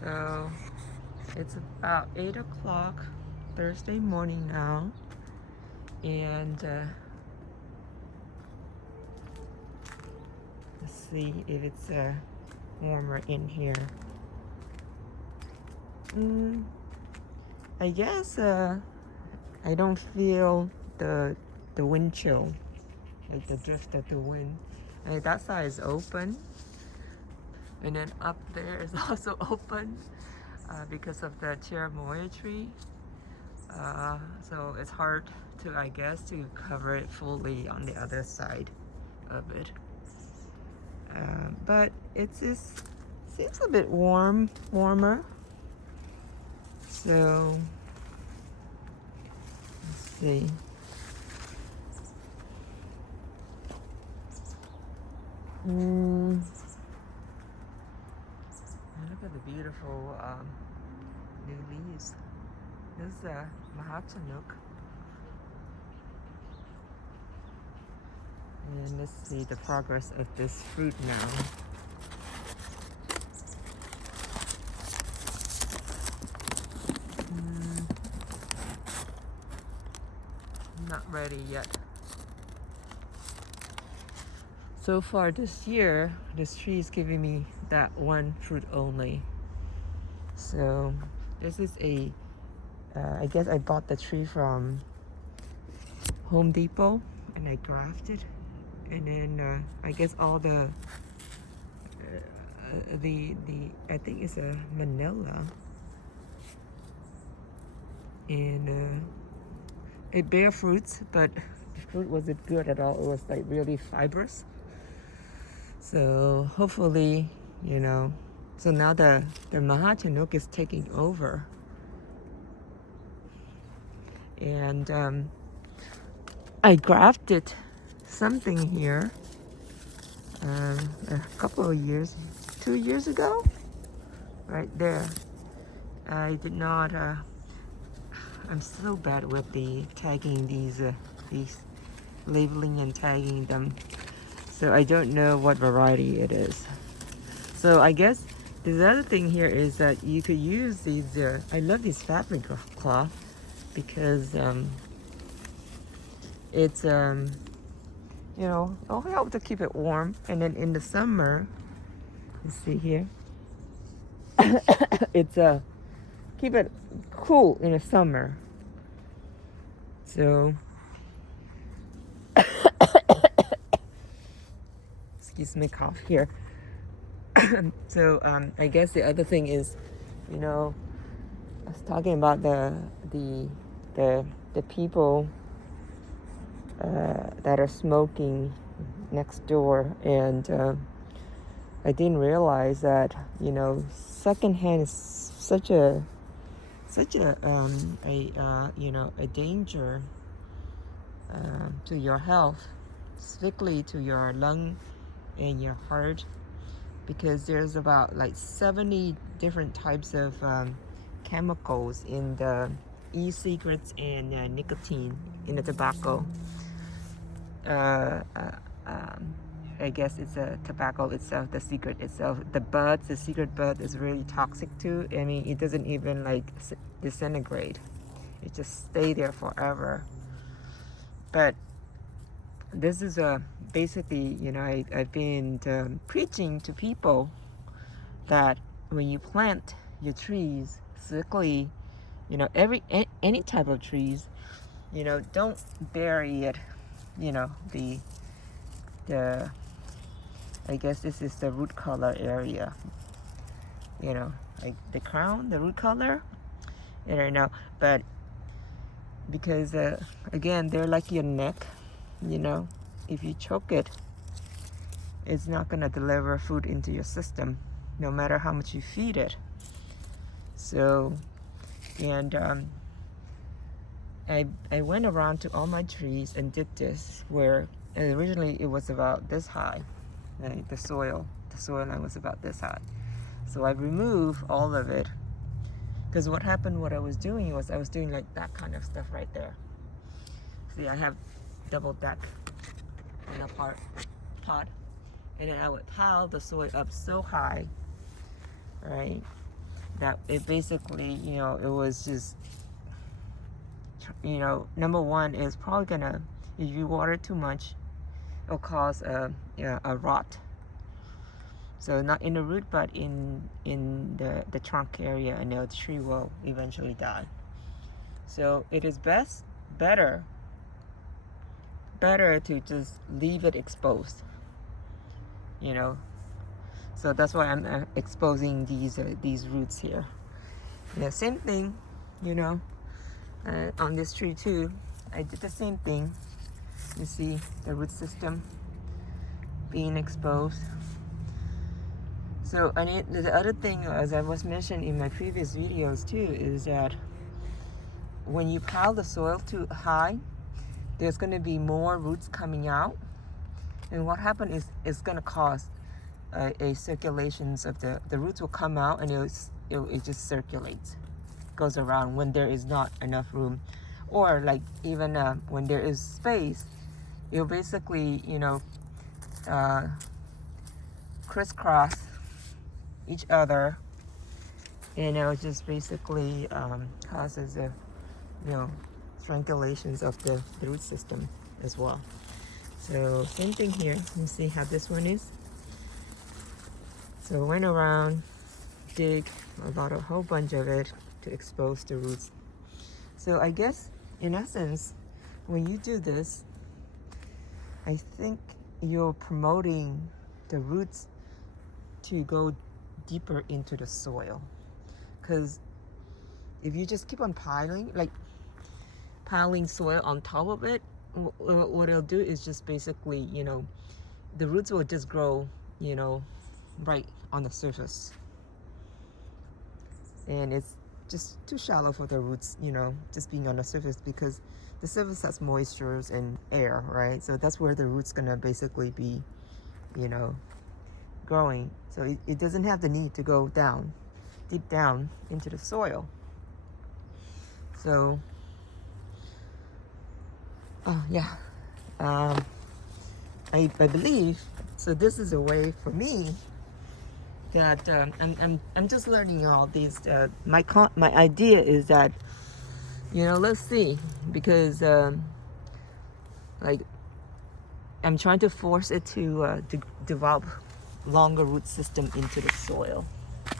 So it's about 8 o'clock Thursday morning now, and let's see if it's warmer in here. I guess I don't feel the wind chill, like the drift of the wind. And that side is open, and then up there is also open because of the Cherimoya tree. So it's hard to, I guess, to cover it fully on the other side of it. But it seems a bit warmer. So let's see. Look at the beautiful new leaves. This is a Mahachanook. And let's see the progress of this fruit now. Not ready yet. So far this year, this tree is giving me that one fruit only. So this is I guess I bought the tree from Home Depot and I grafted, and then I guess all the I think it's a Manila, and it bear fruits, but the fruit wasn't good at all. It was like really fibrous. So hopefully, so now the Mahachanook is taking over. And I grafted something here a couple of years, 2 years ago, right there. I did not, I'm so bad with the tagging these labeling and tagging them. So I don't know what variety it is. So I guess the other thing here is that you could use these, I love these fabric cloth because it's, it'll help to keep it warm. And then in the summer, you see here, it's keep it cool in the summer. So, excuse me, cough here. So I guess the other thing is, I was talking about the people that are smoking next door, and I didn't realize that secondhand is such a danger to your health, specifically to your lung and your heart, because there's about like 70 different types of chemicals in the e-cigarettes and nicotine in the tobacco. I guess it's a tobacco itself, the cigarette itself. The cigarette bud is really toxic too. I mean, it doesn't even like disintegrate. It just stay there forever. But this is basically, I've been preaching to people that when you plant your trees, specifically, any type of trees, don't bury it, the I guess this is the root collar area, like the crown, the root collar. I don't know, but because again, they're like your neck, if you choke it, it's not gonna deliver food into your system, no matter how much you feed it. So, and I went around to all my trees and did this, where originally it was about this high. The soil line was about this high. So I removed all of it, because what happened, what I was doing was I was doing like that kind of stuff right there. See, I have double deck in a pot, and then I would pile the soil up so high, right, that it basically, it was just, number one is probably gonna, if you water too much, it'll cause a rot. So not in the root, but in the trunk area, and the tree will eventually die. So it is better to just leave it exposed, So that's why I'm exposing these roots here. Yeah, same thing, on this tree too. I did the same thing. You see the root system being exposed. So, and the other thing, as I was mentioned in my previous videos too, is that when you pile the soil too high, there's going to be more roots coming out. And what happens is it's going to cause a circulations of the roots will come out, and it just circulates, goes around when there is not enough room. Or like even when there is space, it'll basically, crisscross each other, and it just basically causes strangulations of the root system as well. So same thing here. Let me see how this one is. So went around, dig about a whole bunch of it to expose the roots. So I guess in essence, when you do this, I think you're promoting the roots to go deeper into the soil. Because if you just keep on piling soil on top of it, what it'll do is just basically, the roots will just grow, right on the surface. And it's just too shallow for the roots, just being on the surface, because the surface has moistures and air, right? So that's where the roots gonna basically be, growing. So it doesn't have the need to go down, deep down into the soil. So, I believe, so this is a way for me that I'm just learning all these. My idea is that, let's see, because I'm trying to force it to develop longer root system into the soil,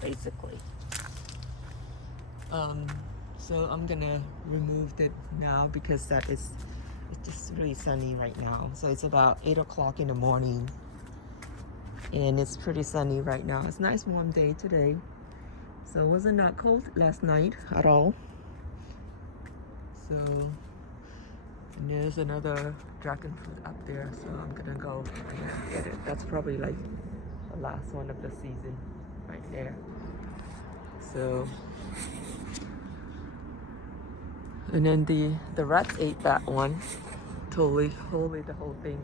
basically. So I'm gonna remove it now because it's just really sunny right now. So it's about 8 o'clock in the morning, and it's pretty sunny right now. It's a nice warm day today, so it wasn't that cold last night at all. So, and there's another dragon fruit up there, so I'm gonna go and get it. That's probably like the last one of the season right there. So, and then the rats ate that one totally the whole thing.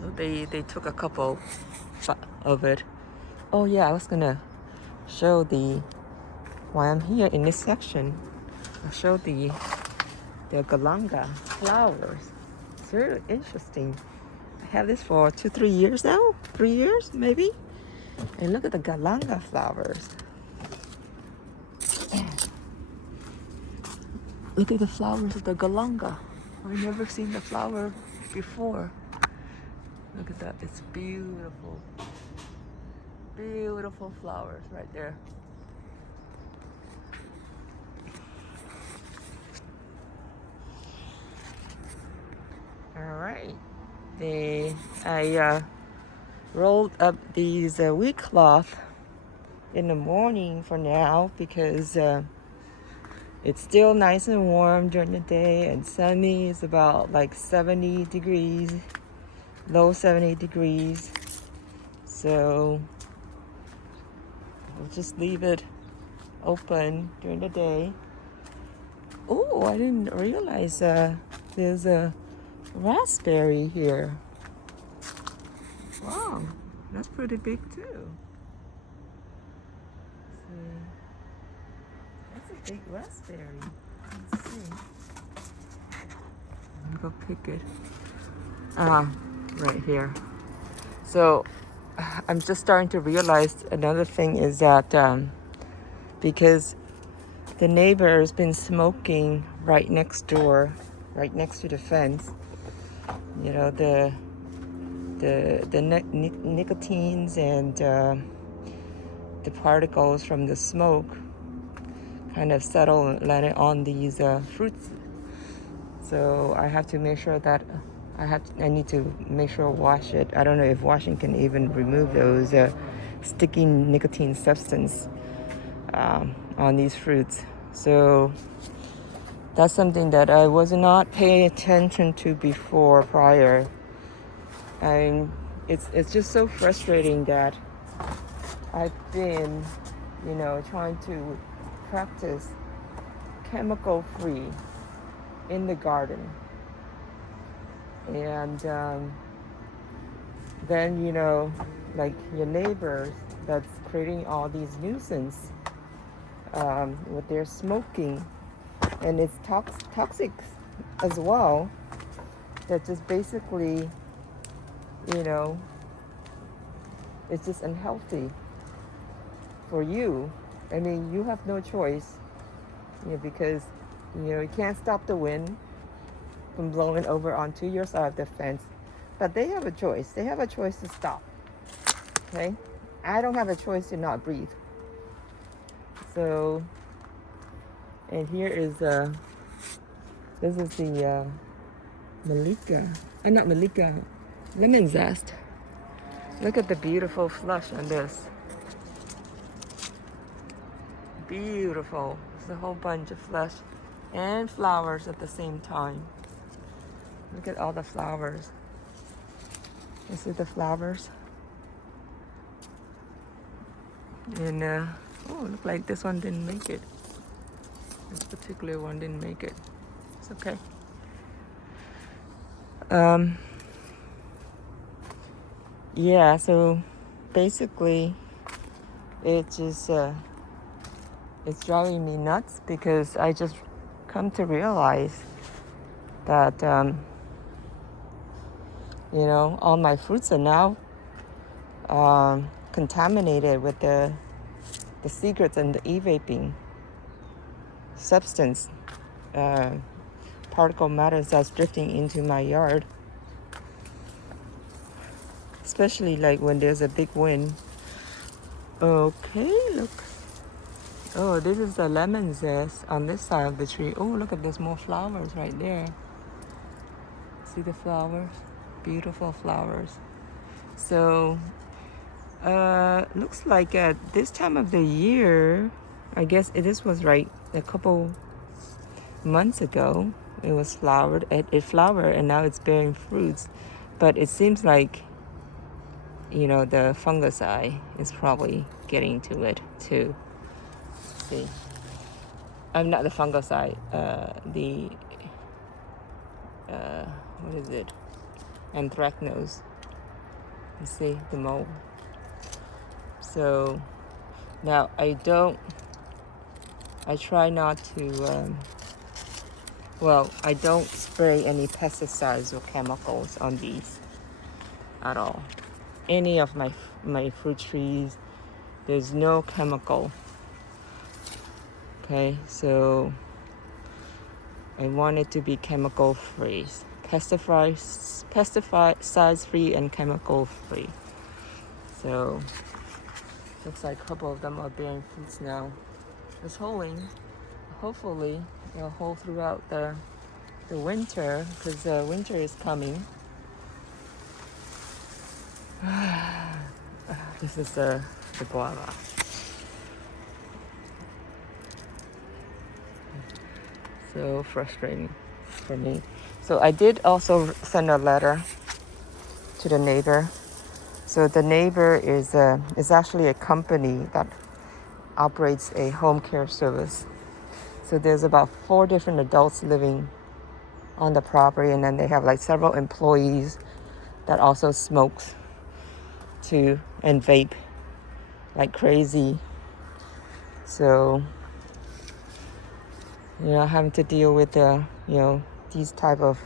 So they took a couple of it. Oh yeah, I was gonna show while I'm here in this section, I'll show the galanga flowers. It's really interesting. I have this for 2-3 years now, 3 years maybe. And look at the galanga flowers. Look at the flowers of the galanga. I've never seen the flower before. Look at that, it's beautiful. Beautiful flowers right there. All right. I rolled up these wheat cloth in the morning for now because it's still nice and warm during the day and sunny. It's about like 70 degrees, low 70 degrees. So we'll just leave it open during the day. Oh, I didn't realize there's a raspberry here. Wow, that's pretty big too. That's a big raspberry. Let's see. Let me go pick it. Right here. So I'm just starting to realize another thing is that because the neighbor has been smoking right next door, right next to the fence. You know, the nicotines and the particles from the smoke kind of settle and landed on these fruits. So I have to make sure that I need to make sure wash it. I don't know if washing can even remove those sticky nicotine substance on these fruits. So that's something that I was not paying attention to before prior. And it's just so frustrating that I've been, trying to practice chemical free in the garden. And then, like your neighbors that's creating all these nuisance with their smoking. And it's toxic as well. That just basically, it's just unhealthy for you. I mean, you have no choice, because, you can't stop the wind from blowing over onto your side of the fence. But they have a choice. They have a choice to stop. Okay? I don't have a choice to not breathe. So, and here is, this is the not Malika, lemon zest. Look at the beautiful flush on this. Beautiful. It's a whole bunch of flesh and flowers at the same time. Look at all the flowers. You see the flowers? And look like this one didn't make it. This particular one didn't make it. It's okay. Yeah, so basically it just it's driving me nuts because I just come to realize that all my fruits are now contaminated with the cigarettes and the e-vaping substance, particle matter that's drifting into my yard, especially like when there's a big wind. Okay, look. Oh, this is the lemon zest on this side of the tree. Oh, look at there's more flowers right there. See the flowers? Beautiful flowers. So, looks like at this time of the year, I guess this was right a couple months ago. It was flowered. It flowered and now it's bearing fruits. But it seems like, the fungicide is probably getting to it too. See, I'm not the fungicide. What is it? Anthracnose. You see the mold. So now I try not to. I don't spray any pesticides or chemicals on these at all. Any of my fruit trees, there's no chemical. Okay, so I want it to be chemical free, pesticides free and chemical free. So looks like a couple of them are bearing fruits now. It's holding. Hopefully it'll hold throughout the winter, because winter is coming. This is the guava. So frustrating for me. So I did also send a letter to the neighbor. So the neighbor is actually a company that operates a home care service. So there's about 4 different adults living on the property, and then they have like several employees that also smokes too and vape like crazy. So having to deal with these type of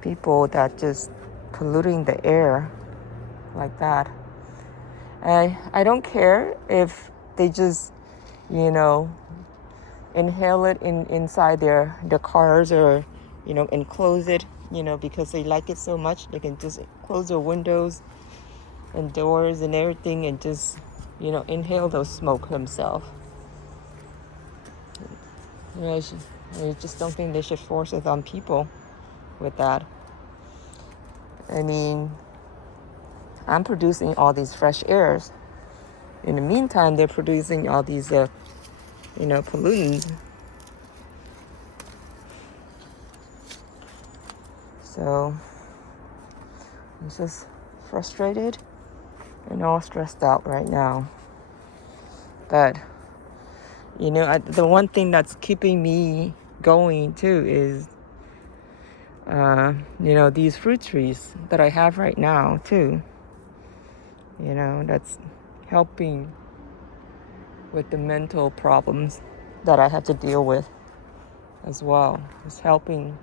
people that just polluting the air like that. I don't care if they just you know, inhale it inside their cars, or, you know, enclose it, you know, because they like it so much. They can just close their windows and doors and everything and just, you know, inhale those smoke themselves. You know, I just don't think they should force it on people with that. I mean, I'm producing all these fresh airs. In the meantime, they're producing all these, you know, pollutants. So I'm just frustrated and all stressed out right now. But, you know, the one thing that's keeping me going too is, you know, these fruit trees that I have right now too. You know, that's helping with the mental problems that I have to deal with as well. It's helping.